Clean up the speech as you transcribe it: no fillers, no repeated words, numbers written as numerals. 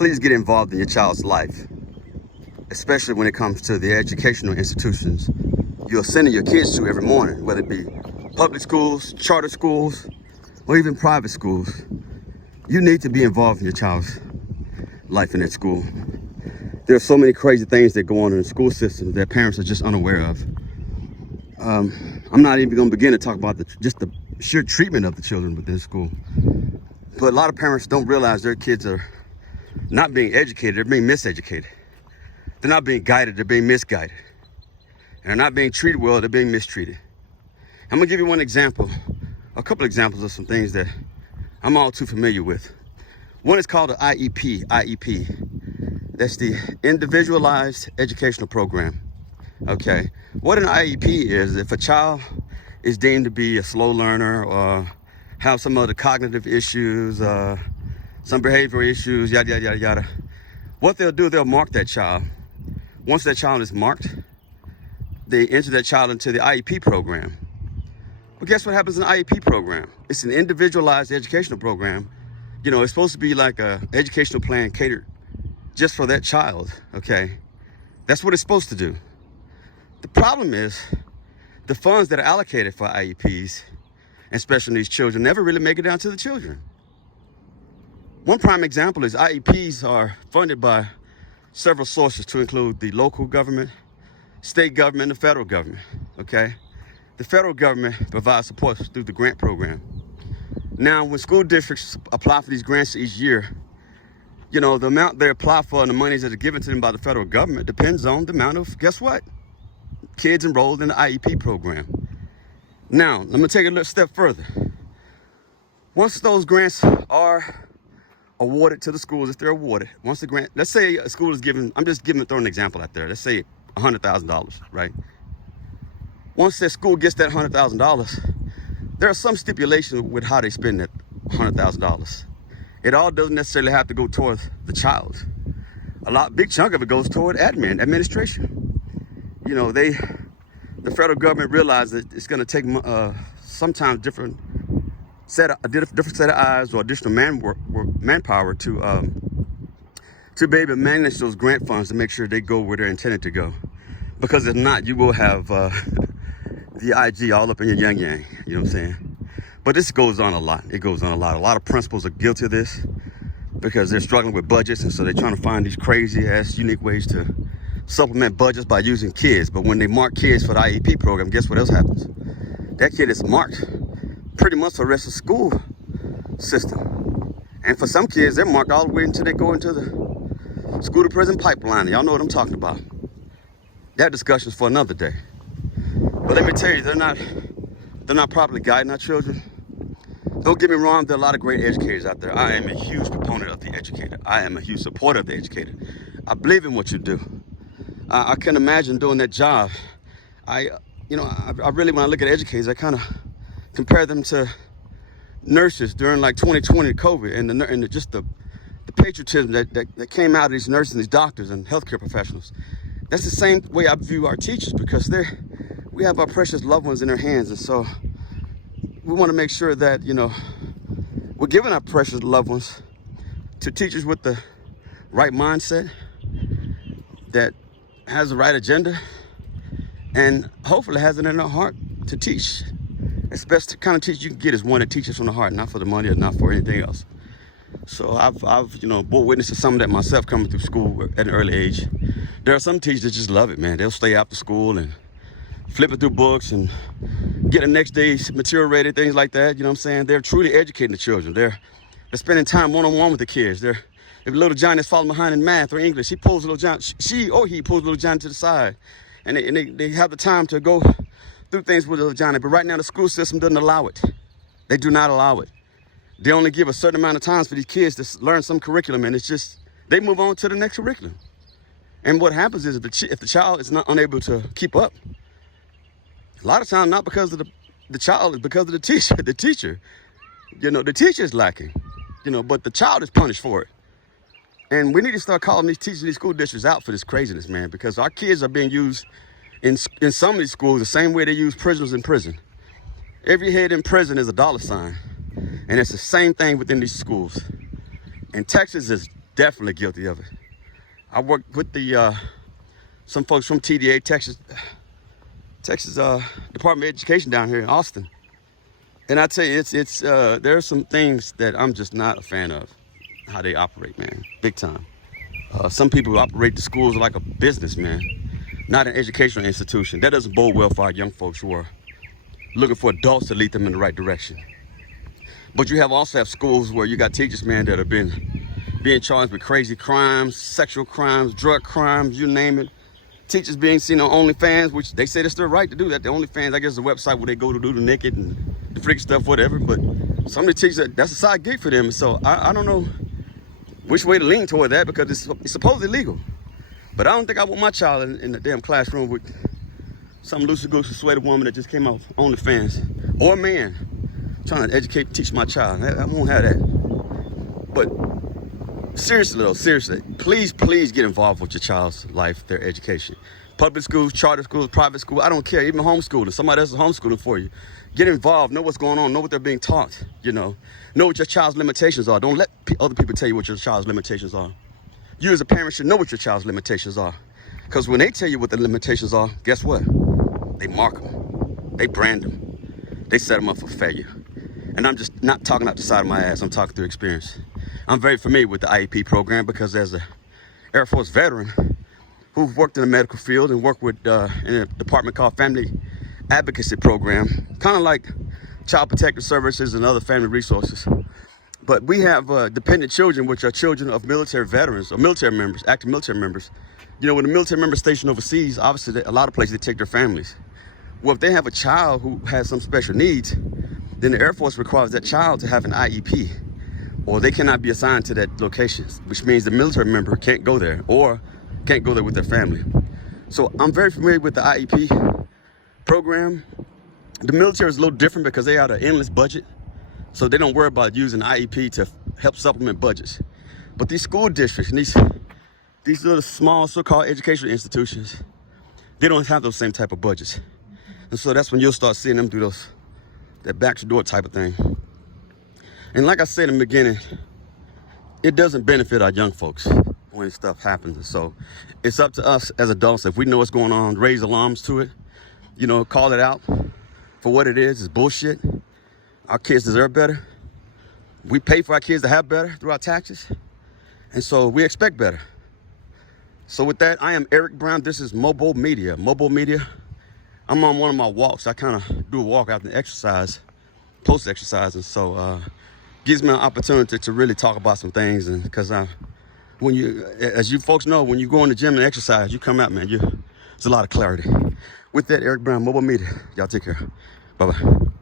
please get involved in your child's life, especially when it comes to the educational institutions you're sending your kids to every morning, whether it be public schools, charter schools, or even private schools. You need to be involved in your child's life in that school. There are so many crazy things that go on in the school system that parents are just unaware of. I'm not even going to begin to talk about just the sheer treatment of the children within school. But a lot of parents don't realize their kids are not being educated, they're being miseducated. They're not being guided, they're being misguided. And they're not being treated well, they're being mistreated. I'm gonna give you one example, a couple examples of some things that I'm all too familiar with. One is called the IEP. That's the Individualized Educational Program. Okay, what an IEP is, if a child is deemed to be a slow learner or have some other cognitive issues, some behavioral issues, yada, yada, yada, yada, what they'll do, they'll mark that child. Once that child is marked, they enter that child into the IEP program. But guess what happens in the IEP program? It's an individualized educational program. You know, it's supposed to be like a educational plan catered just for that child, okay? That's what it's supposed to do. The problem is the funds that are allocated for IEPs and special needs children never really make it down to the children. One prime example is IEPs are funded by several sources, to include the local government, state government, and the federal government, okay? The federal government provides support through the grant program. Now, when school districts apply for these grants each year, you know, the amount they apply for and the monies that are given to them by the federal government depends on the amount of, guess what? Kids enrolled in the IEP program. Now, let me take a little step further. Once those grants are awarded to the schools, if they're awarded, once the grant, let's say a school is given, I'm just throwing an example out there, let's say $100,000, right? Once that school gets that $100,000, there are some stipulations with how they spend that $100,000. It all doesn't necessarily have to go towards the child. Big chunk of it goes toward administration. You know, the federal government realized that it's going to take sometimes a different set of eyes or additional manpower to be able to manage those grant funds to make sure they go where they're intended to go. Because if not, you will have the IG all up in your yang, you know what I'm saying? But this goes on a lot. It goes on a lot. A lot of principals are guilty of this because they're struggling with budgets, and so they're trying to find these crazy ass unique ways to supplement budgets by using kids. But when they mark kids for the IEP program, guess what else happens? That kid is marked pretty much for the rest of the school system. And for some kids, they're marked all the way until they go into the school to prison pipeline. Y'all know what I'm talking about. That discussion's for another day. But let me tell you, they're not properly guiding our children. Don't get me wrong, there are a lot of great educators out there. I am a huge proponent of the educator. I am a huge supporter of the educator. I believe in what you do. I can imagine doing that job. I really, when I look at educators, I kind of compare them to nurses during like 2020 COVID and the patriotism that came out of these nurses and these doctors and healthcare professionals. That's the same way I view our teachers, because we have our precious loved ones in their hands, and so we want to make sure that, you know, we're giving our precious loved ones to teachers with the right mindset, that has the right agenda, and hopefully has it in their heart to teach. It's best kind of teach you can get is one that teaches from the heart, not for the money or not for anything else. So I've bore witness to some of that myself coming through school at an early age. There are some teachers that just love it, man. They'll stay after school and flipping through books and get the next day's material ready, things like that. You know what I'm saying? They're truly educating the children. They're spending time one-on-one with the kids. If little Johnny is falling behind in math or English, he pulls little Johnny, he pulls little Johnny to the side. And they have the time to go through things with little Johnny. But right now the school system doesn't allow it. They do not allow it. They only give a certain amount of times for these kids to learn some curriculum, and it's just, they move on to the next curriculum. And what happens is if the child is not unable to keep up, a lot of times not because of the child, it's because of the teacher. The teacher, the teacher is lacking, but the child is punished for it. And we need to start calling these teachers, these school districts out for this craziness, man, because our kids are being used in some of these schools the same way they use prisoners in prison. Every head in prison is a $. And it's the same thing within these schools. And Texas is Definitely guilty of it. I worked with the some folks from TDA, Texas Department of Education down here in Austin. And I tell you, there are some things that I'm just not a fan of, how they operate, man, big time. Some people operate the schools like a business, man, not an educational institution. That doesn't bode well for our young folks who are looking for adults to lead them in the right direction. But you also have schools where you got teachers, man, that have been being charged with crazy crimes, sexual crimes, drug crimes, you name it. Teachers being seen on OnlyFans, which they say it's their right to do that. The OnlyFans, I guess, is a website where they go to do the naked and the freak stuff, whatever. But some of the teachers, that's a side gig for them. So I don't know which way to lean toward that, because it's supposedly legal. But I don't think I want my child in the damn classroom with some loosey-goosey sweaty woman that just came off OnlyFans, or a man trying to educate and teach my child. I won't have that. But seriously, please get involved with your child's life, their education. Public schools, charter schools, private school, I don't care, even homeschooling. Somebody else is homeschooling for you. Get involved, know what's going on, know what they're being taught, know what your child's limitations are. Don't let other people tell you what your child's limitations are. You as a parent should know what your child's limitations are. Because when they tell you what the limitations are, guess what? They mark them, they brand them, they set them up for failure. And I'm just not talking out the side of my ass, I'm talking through experience. I'm very familiar with the IEP program because as an Air Force veteran who've worked in the medical field and worked with in a department called Family Advocacy Program, kind of like Child Protective Services and other family resources. But we have dependent children, which are children of military veterans or military members, active military members. When a military member is stationed overseas, obviously a lot of places they take their families. Well, if they have a child who has some special needs, then the Air Force requires that child to have an IEP, or they cannot be assigned to that location, which means the military member can't go there or can't go there with their family. So I'm very familiar with the IEP program. The military is a little different because they have an endless budget, so they don't worry about using IEP to help supplement budgets. But these school districts and these little small so-called educational institutions, they don't have those same type of budgets. And so that's when you'll start seeing them do that backdoor type of thing. And like I said in the beginning, it doesn't benefit our young folks when stuff happens. And so it's up to us as adults, if we know what's going on, raise alarms to it, call it out for what it is. It's bullshit. Our kids deserve better. We pay for our kids to have better through our taxes. And so we expect better. So with that, I am Eric Brown. This is MOBO-Media. MOBO-Media. I'm on one of my walks. I kind of do a walk after exercise, post-exercise. And so gives me an opportunity to really talk about some things. And because as you folks know, when you go in the gym and exercise, you come out, man, there's a lot of clarity. With that, Eric Brown, MOBO-Media. Y'all take care. Bye-bye.